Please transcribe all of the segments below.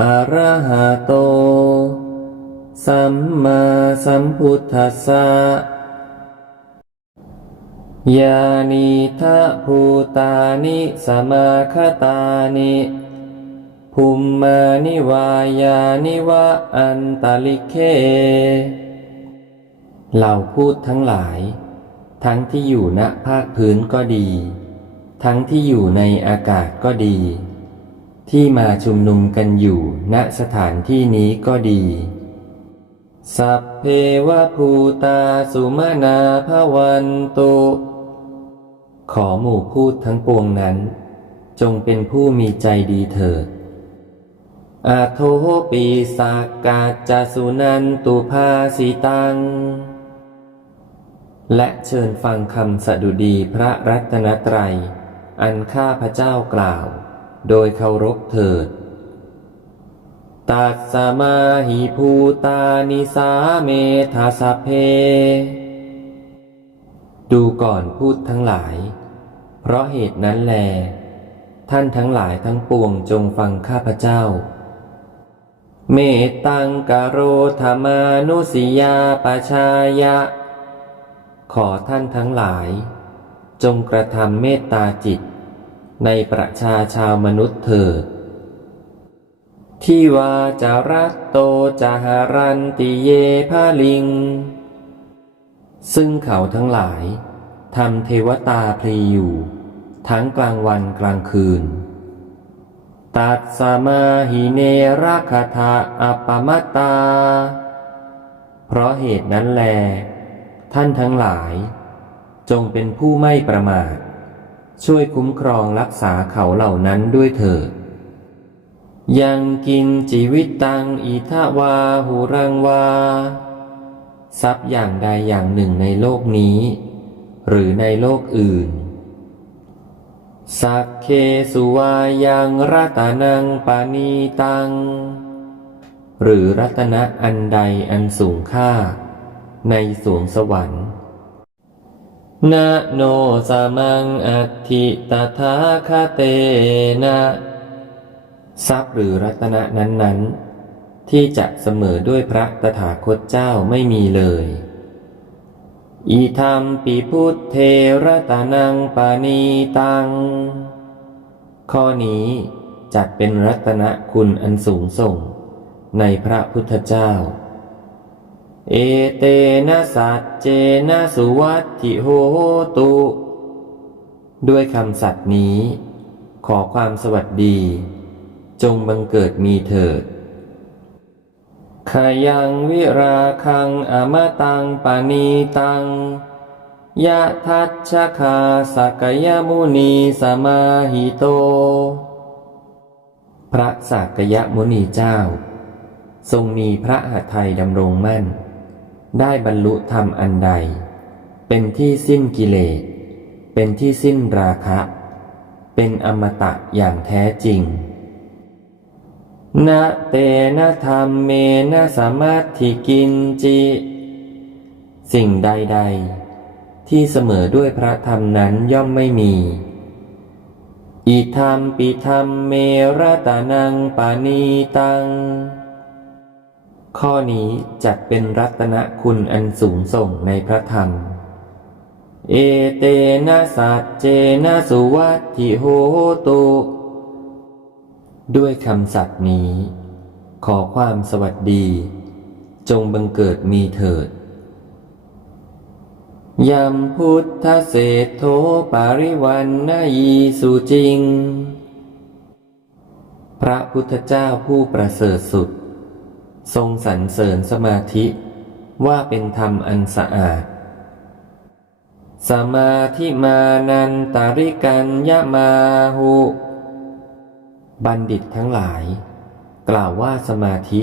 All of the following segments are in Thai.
อะระหะโต สัมมาสัมพุทธัสสะยานิทะภูตานิสมาคตานิภุมมานิวายานิวะอันตลิเคเหล่าพูดทั้งหลาย ทั้งที่อยู่ณภาคพื้นก็ดี ทั้งที่อยู่ในอากาศก็ดี ที่มาชุมนุมกันอยู่ณสถานที่นี้ก็ดี สัพเพวะภูตาสุมานาภวันตุ ขอหมู่พูดทั้งปวงนั้น จงเป็นผู้มีใจดีเถิดอาโทปีสากาจาสุนันตุภาสิตัง และเชิญฟังคำสดุดีพระรัตนตรัย อันข้าพระเจ้ากล่าว โดยเคารพเถิด ตัสสมาหิภูตานิสาเมธาสเพ ดูก่อนพูดทั้งหลาย เพราะเหตุนั้นแล ท่านทั้งหลายทั้งปวงจงฟังข้าพเจ้า เมตตังกโรธมานุสิยาปชายะ ขอท่านทั้งหลาย จงกระทำเมตตาจิต ในประชาชาวมนุษย์เถิดที่ว่าจะรัตโตจะหารันติเยพาลิง ซึ่งเขาทั้งหลายทำเทวตาพลีอยู่ ทั้งกลางวันกลางคืน ตัดสมาหิเนราคาทาอัปมัตตา เพราะเหตุนั้นแล ท่านทั้งหลาย จงเป็นผู้ไม่ประมาท ช่วยคุ้มครองรักษาเขาเหล่านั้นด้วยเถิดยังกินจีวิตตังอิทาวาหูรังวา ทรัพย์อย่างใดอย่างหนึ่งในโลกนี้ หรือในโลกอื่น สักเคสุวายังรัตนังปานีตัง หรือรัตนะอันใดอันสูงค่า ในสวงสวรรค์ นะโนสมังอัตถิตถาคเตนะทรัพย์หรือรัตนะนั้นๆ ที่จะเสมอด้วยพระตถาคตเจ้าไม่มีเลย อีธรรมปีพุทธเทระตานังปานีตัง ข้อนี้จัดเป็นรัตนะคุณอันสูงส่งในพระพุทธเจ้า เอเตนะสัจเจนะสุวัตถิโหตุ ด้วยคำสัตย์นี้ ขอความสวัสดี จงบังเกิดมีเถิดขยังวิราคังอมตังปานีตังยะทัชชคาสักยมุนีสมาหิโต พระสักยมุนีเจ้า ทรงมีพระหัตถ์ไทยดำรงมั่น ได้บรรลุธรรมอันใด เป็นที่สิ้นกิเลส เป็นที่สิ้นราคะ เป็นอมตะอย่างแท้จริงนะเตนะธรรมเมนะสามัตถิกินจิ สิ่งใด ๆ ที่เสมอด้วยพระธรรมนั้นย่อมไม่มีอิธรรมปิธรรมเมระตานังปานีตัง ข้อนี้จัดเป็นรัตนคุณอันสูงส่งในพระธรรม เอเตนะสัจเจนะสุวัตถิโหตุด้วยคำสัตย์นี้ ขอความสวัสดี จงบังเกิดมีเถิดยมพุทธเศรษโธปาริวันนายีสุจริง พระพุทธเจ้าผู้ประเสริฐสุด ทรงสรรเสริญสมาธิว่าเป็นธรรมอันสะอาด สมาธิมานันตาริกัญญามาหุ บัณฑิตทั้งหลาย กล่าวว่าสมาธิ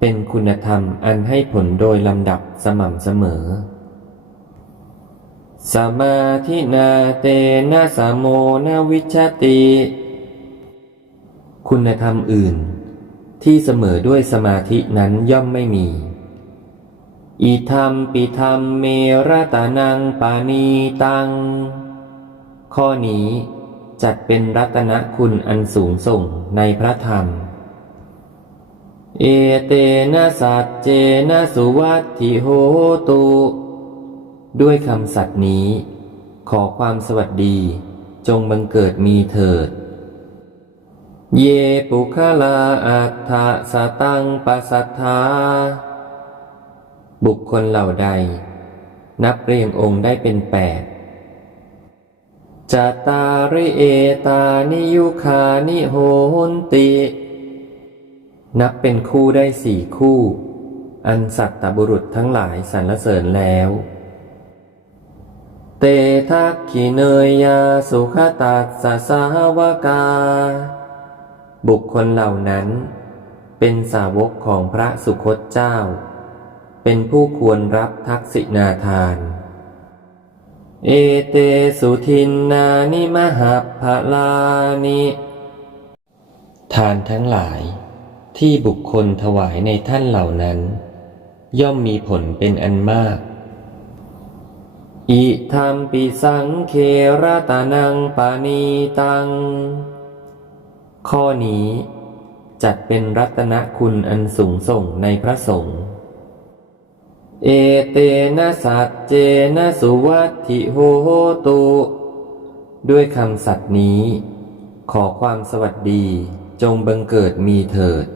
เป็นคุณธรรมอันให้ผลโดยลำดับสม่ำเสมอ สมาธินาเตนะสโมนาวิชชติ คุณธรรมอื่น ที่เสมอด้วยสมาธินั้นย่อมไม่มีอีธรรมปิธรรมเมรตานังปานีตัง ข้อนี้จัดเป็นรัตนคุณอันสูงส่งในพระธรรม เอเตนะสัจเจนะสุวัตถิโหตุ ด้วยคำสัตย์นี้ ขอความสวัสดีจงบังเกิดมีเถิด เยปุคลาอัฏฐสตังปัสสัทธา บุคคลเหล่าใด นับเรียงองค์ได้เป็นแปดจตตาริเอตานิยุคานิโหนติ นับเป็นคู่ได้สี่คู่ อันสัตตบุรุษทั้งหลายสรรเสริญแล้ว เตทักขิเนยยาสุขตัสสะสาวกา บุคคลเหล่านั้น เป็นสาวกของพระสุคตเจ้า เป็นผู้ควรรับทักษิณาทาน เอเตสุทินนานิมหัพพลานิทานทั้งหลายที่บุคคลถวายในท่านเหล่านั้น ย่อมมีผลเป็นอันมาก อิธรรมปิสังเครตานังปานีตัง ข้อนี้จัดเป็นรัตนคุณอันสูงส่งในพระสงฆ์ เอเตนะสัจเจนะสุวัตถิโหโหตุ ด้วยคำสัตย์นี้ ขอความสวัสดีจงบังเกิดมีเถิด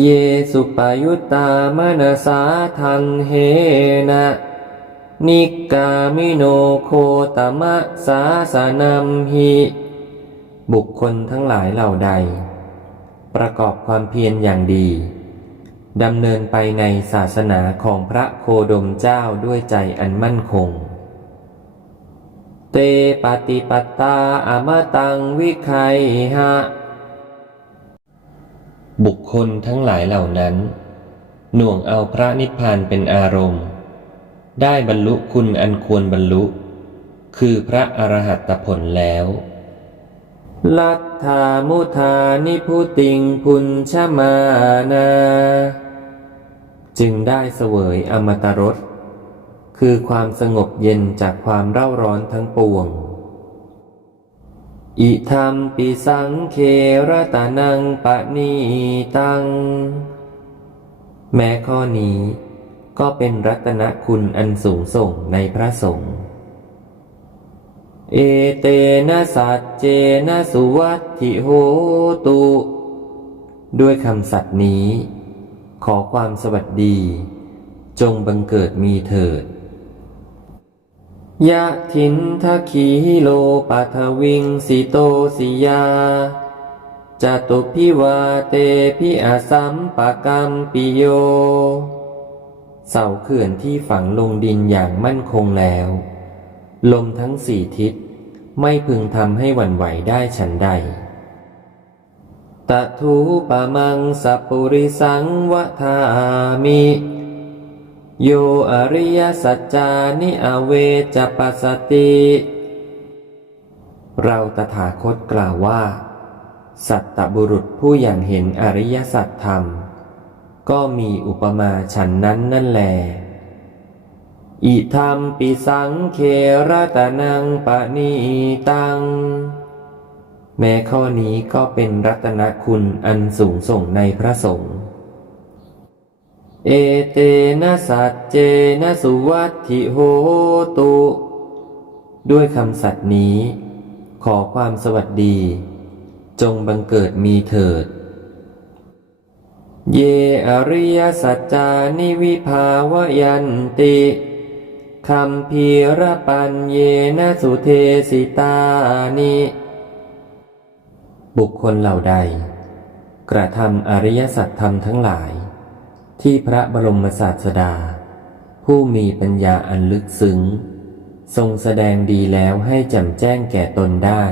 เยสุปายุตตามนาสาทันเฮนะ นิกามิโนโคตมะสาสนัมหิ บุคคลทั้งหลายเหล่าใด ประกอบความเพียรอย่างดีดำเนินไปในศาสนาของพระโคดมเจ้าด้วยใจอันมั่นคง เตปฏิปตาอมตังวิไคหะ บุคคลทั้งหลายเหล่านั้น หน่วงเอาพระนิพพานเป็นอารมณ์ ได้บรรลุคุณอันควรบรรลุ คือพระอรหัตผลแล้ว ลัทธามุธานิพุติงพุนชมานา จึงได้เสวยอมตะรสคือความสงบเย็นจากความเร่าร้อนทั้งปวง อิธรรมปิสังเครตานังปะนีตัง แม้ข้อนี้ก็เป็นรัตนคุณอันสูงส่งในพระสงฆ์ เอเตนะสัจเจนะสุวัตถิโหตุ ด้วยคำสัตย์นี้ ขอความสวัสดี จงบังเกิดมีเถิด ยะทินทะขีโลปัทวิงสิโตสิยาจตุพิวาเตพิอาสัมปะกัมปิโย เสาเขื่อนที่ฝังลงดินอย่างมั่นคงแล้ว ลมทั้งสี่ทิศไม่พึงทำให้หวั่นไหวได้ฉันใด ตะทูปะมังสัปปุริสังวะทามิ โยอริยสัจจานิอเวจปัสติ เราตถาคตกล่าวว่า สัตตบุรุษผู้อย่างเห็นอริยสัจธรรม ก็มีอุปมาฉันนั้นนั่นแหละ อิธรรมปิสังเครตานังปะนีตัง แม้ข้อนี้ก็เป็นรัตนคุณอันสูงส่งในพระสงฆ์ เอเตนะสัจเจนะสุวัตถิโหตุ ด้วยคำสัตย์นี้ ขอความสวัสดี จงบังเกิดมีเถิดเยอริยสัจจานิวิภาวยันติ คำพีระปัญเยนะสุเทสิตานิบุคคลเหล่าใด กระทำอริยสัจธรรมทั้งหลาย ที่พระบรมศาสดา ผู้มีปัญญาอันลึกซึ้ง ทรงแสดงดีแล้วให้แจ่มแจ้งแก่ตนได้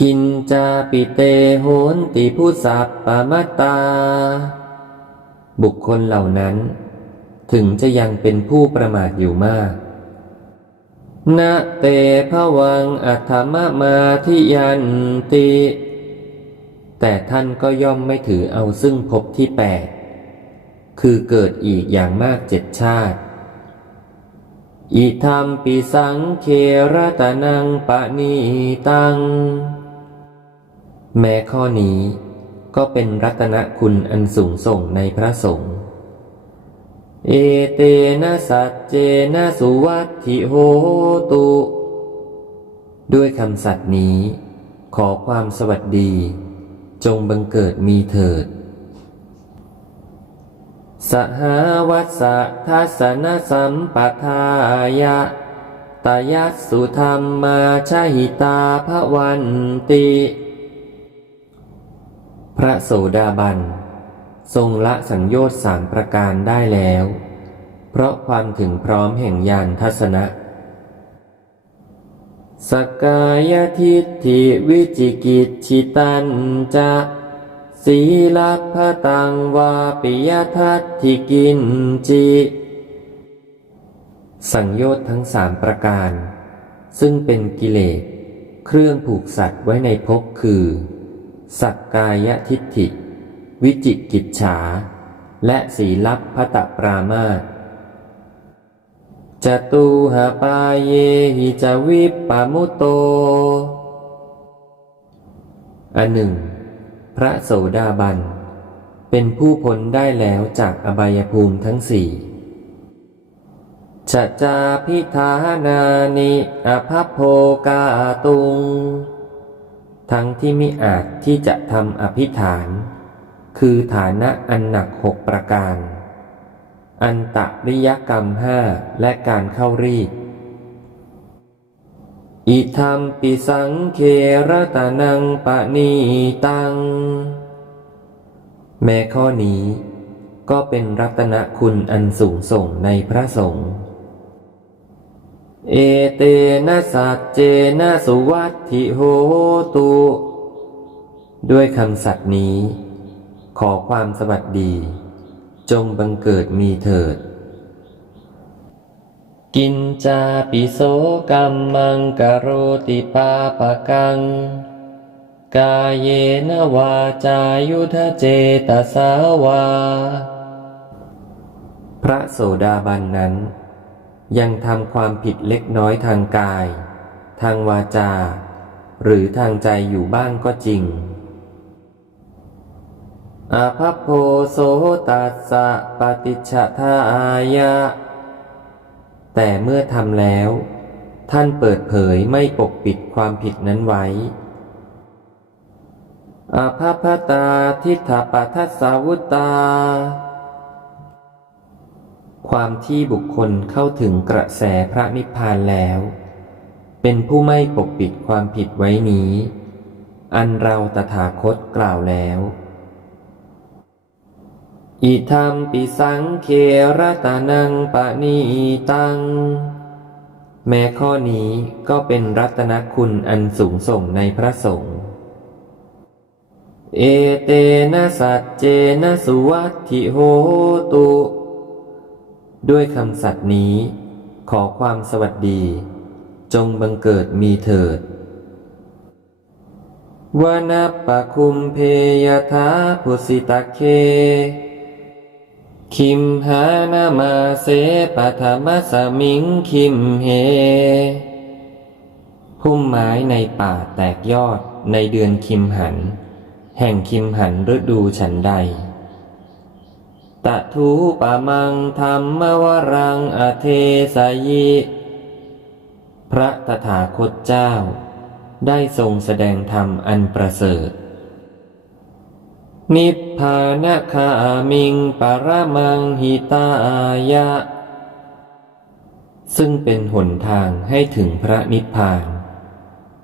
กินจาปิเตโหนติผู้สัพปมัตตา บุคคลเหล่านั้น ถึงจะยังเป็นผู้ประมาทอยู่มากนะเตภวังอัธมมาทิยันติ แต่ท่านก็ย่อมไม่ถือเอาซึ่งภพที่แปดคือเกิดอีกอย่างมากเจ็ดชาติ อิธรรมปิสังเครตนังปะนีตัง แม้ข้อนี้ก็เป็นรัตนคุณอันสูงส่งในพระสงฆ์ เอเตนะสัจเจนะสุวัตถิโหตุ ด้วยคำสัตย์นี้ ขอความสวัสดี จงบังเกิดมีเถิด สหาวัสสะทัสสนสัมปทายะตายัสสุธรรมมาชหิตาภวันติ พระโสดาบัน ทรงละสังโยชน์สามประการได้แล้ว เพราะความถึงพร้อมแห่งญาณทัศนะ สกายทิฏฐิวิจิกิจฉิตันจะสีลัพพตังวาปิยทัตถิกินจิสังโยชน์ทั้งสามประการ ซึ่งเป็นกิเลส เครื่องผูกสัตว์ไว้ในภพคือ สักกายทิฏฐิ วิจิกิจฉา และสีลับพตปรามาสจตุหาปาเยหิจวิปปามุโต อันหนึ่ง พระโสดาบัน เป็นผู้พ้นได้แล้วจากอบายภูมิทั้งสี่ชะจาพิธานานิอภัพโภกาตุง ทั้งที่มิอาจที่จะทำอภิฐาน คือฐานะอันหนักหกประการ อันตะริยกรรมห้าและการเข้ารีดอิธรรมปิสังเครตานังปะนีตัง แม้ข้อนี้ก็เป็นรัตนคุณอันสูงส่งในพระสงฆ์เอเตนะสัจเจนะสุวัตถิโหตุ ด้วยคำสัตย์นี้ ขอความสวัสดี จงบังเกิดมีเถิด กินจาปิโสกัมมังกโรติปาปะกัง กาเยนวาจายุทธเจตสาวา พระโสดาบันนั้น ยังทำความผิดเล็กน้อยทางกาย ทางวาจา หรือทางใจอยู่บ้างก็จริง อาภัพโพโสตัสสะปฏิจฉทายะ แต่เมื่อทำแล้ว ท่านเปิดเผยไม่ปกปิดความผิดนั้นไว้อาภาพตาทิฏฐปัทสสาวุตา ความที่บุคคลเข้าถึงกระแสพระนิพพานแล้ว เป็นผู้ไม่ปกปิดความผิดไว้นี้ อันเราตถาคตกล่าวแล้ว อิธรรมปิสังเครตานังปะนีตัง แม้ข้อนี้ก็เป็นรัตนคุณอันสูงส่งในพระสงฆ์ เอเตนะสัจเจนะสุวัตถิโหตุ ด้วยคำสัตย์นี้ ขอความสวัสดี จงบังเกิดมีเถิดวนัปปะคุมเพยทาพุสิตะเค คิมหานามาเสปธรรมสมิงคิมเฮ พุ่มไม้ในป่าแตกยอดในเดือนคิมหัน แห่งคิมหันฤดูฉันใด ตะทูปะมังธรรมวรังอเทสายิ พระตถาคตเจ้า ได้ทรงแสดงธรรมอันประเสริฐ นิพพานคามิงปรมังหิตายะ ซึ่งเป็นหนทางให้ถึงพระนิพพาน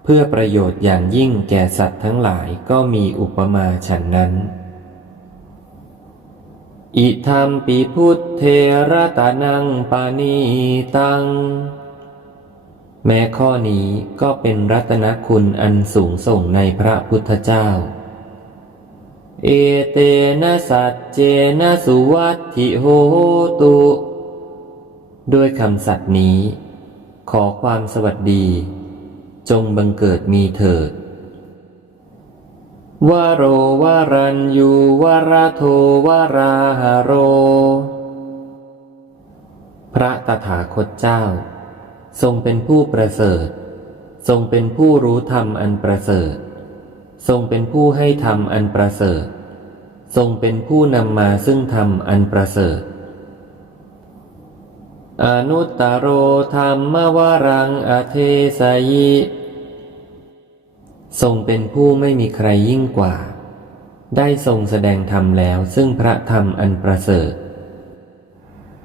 เพื่อประโยชน์อย่างยิ่งแก่สัตว์ทั้งหลายก็มีอุปมาฉันนั้น อิธรรมปีพุทธเทระตานังปานีตัง แม้ข้อนี้ก็เป็นรัตนคุณอันสูงส่งในพระพุทธเจ้า เอเตนะสัจเจนะสุวัตถิโหตุด้วยคำสัตย์นี้ ขอความสวัสดี จงบังเกิดมีเถิดวโรวารันยูวราโทวาราหโร พระตถาคตเจ้า ทรงเป็นผู้ประเสริฐ ทรงเป็นผู้รู้ธรรมอันประเสริฐ ทรงเป็นผู้ให้ธรรมอันประเสริฐ ทรงเป็นผู้นำมาซึ่งธรรมอันประเสริฐ อนุตตโรธรรมวรังอเทสยิ ทรงเป็นผู้ไม่มีใครยิ่งกว่า ได้ทรงแสดงธรรมแล้วซึ่งพระธรรมอันประเสริฐ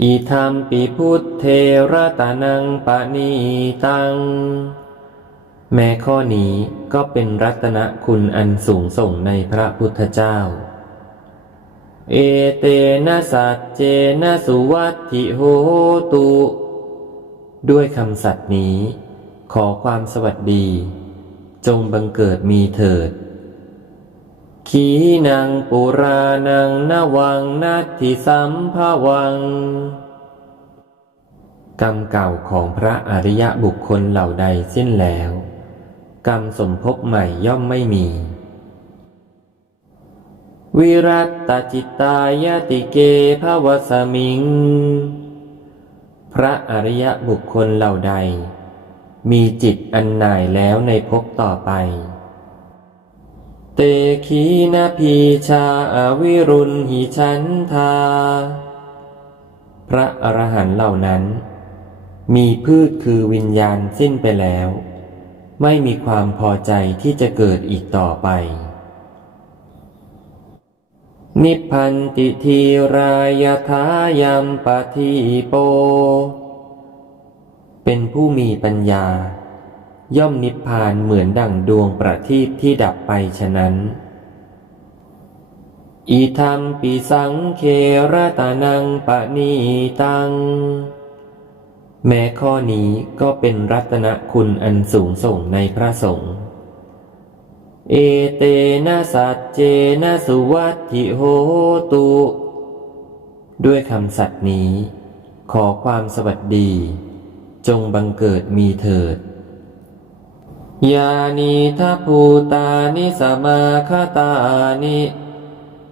อีธรรมปีพุทธเทระตานังปะนีตัง แม้ข้อนี้ก็เป็นรัตนคุณอันสูงส่งในพระพุทธเจ้า เอเตนะสัจเจนะสุวัตถิโหตุ ด้วยคำสัตย์นี้ ขอความสวัสดี จงบังเกิดมีเถิด ขีนังปุรานังนวังนัตถิสัมภวัง กรรมเก่าของพระอริยบุคคลเหล่าใดสิ้นแล้ว กรรมสมภพใหม่ย่อมไม่มี วิรัตตจิตตายติเกภวสมิง พระอริยบุคคลเหล่าใด มีจิตอันหน่ายแล้วในภพต่อไป เตขีนาพีชาอาวิรุณหิชันทา พระอรหันต์เหล่านั้น มีพืชคือวิญญาณสิ้นไปแล้ว ไม่มีความพอใจที่จะเกิดอีกต่อไป นิพพันติทีรายทายัมปะทีโป เป็นผู้มีปัญญา ย่อมนิพพานเหมือนดั่งดวงประทีปที่ดับไปฉะนั้นอีธรรมปิสังเครตานังปะนีตัง แม้ข้อนี้ก็เป็นรัตนคุณอันสูงส่งในพระสงฆ์เอเตนะสัจเจนะสุวัติโหตุ ด้วยคำสัตย์นี้ ขอความสวัสดี จงบังเกิดมีเถิด ยานิทัพภูตานิสมาคตานิ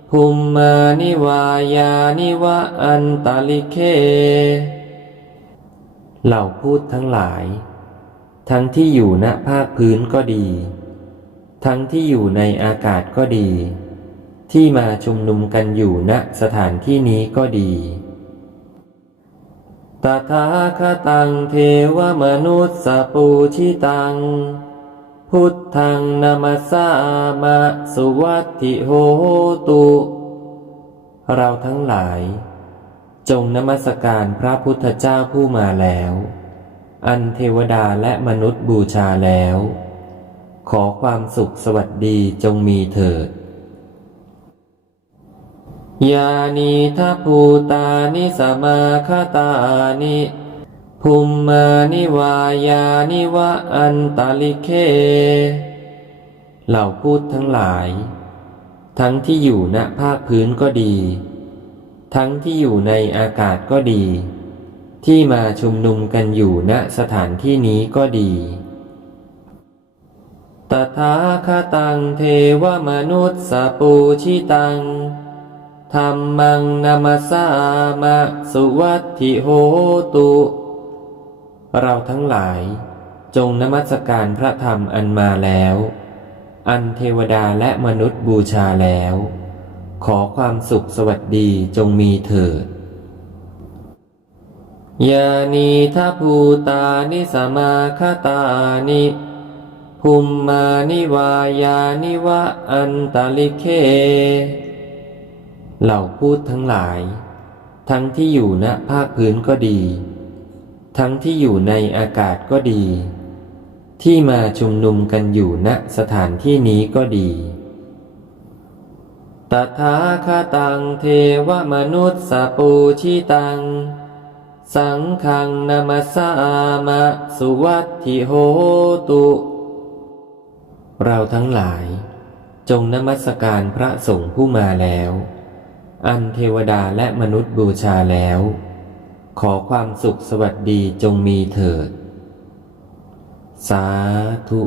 ภูมมานิวายานิวะอันตาลิเค เหล่าพูดทั้งหลาย ทั้งที่อยู่ณภาคพื้นก็ดี ทั้งที่อยู่ในอากาศก็ดี ที่มาชุมนุมกันอยู่ณสถานที่นี้ก็ดีตถาคตังเทวมนุษย์สปูชิตัง พุทธังนามัสามะสุวัติโหตุ เราทั้งหลาย จงนมัสการพระพุทธเจ้าผู้มาแล้ว อันเทวดาและมนุษย์บูชาแล้ว ขอความสุขสวัสดีจงมีเถิดยานิทัพภูตานิสมาคตานิภูมมานิวายานิวะอันตาลิเคเหล่าพูดทั้งหลาย ทั้งที่อยู่ณภาคพื้นก็ดี ทั้งที่อยู่ในอากาศก็ดี ที่มาชุมนุมกันอยู่ณสถานที่นี้ก็ดี ตถาคตังเทวมนุษย์สปูชิตังธรรมังนามาสามะสุวัตถิโหตุ เราทั้งหลายจงนมัสการพระธรรมอันมาแล้ว อันเทวดาและมนุษย์บูชาแล้ว ขอความสุขสวัสดีจงมีเถิดยานีทัพภูตานิสมาคตานิภูมมานิวายานิวะอันตาลิเค เหล่าพูดทั้งหลาย ทั้งที่อยู่ณภาคพื้นก็ดี ทั้งที่อยู่ในอากาศก็ดี ที่มาชุมนุมกันอยู่ณสถานที่นี้ก็ดี ตถาคตังเทวมนุษย์สปูชิตัง สังฆังนามัสสามะสุวัตถิโหตุ เราทั้งหลาย จงนมัสการพระสงฆ์ผู้มาแล้ว อันเทวดาและมนุษย์บูชาแล้ว ขอความสุขสวัสดีจงมีเถิด สาธุ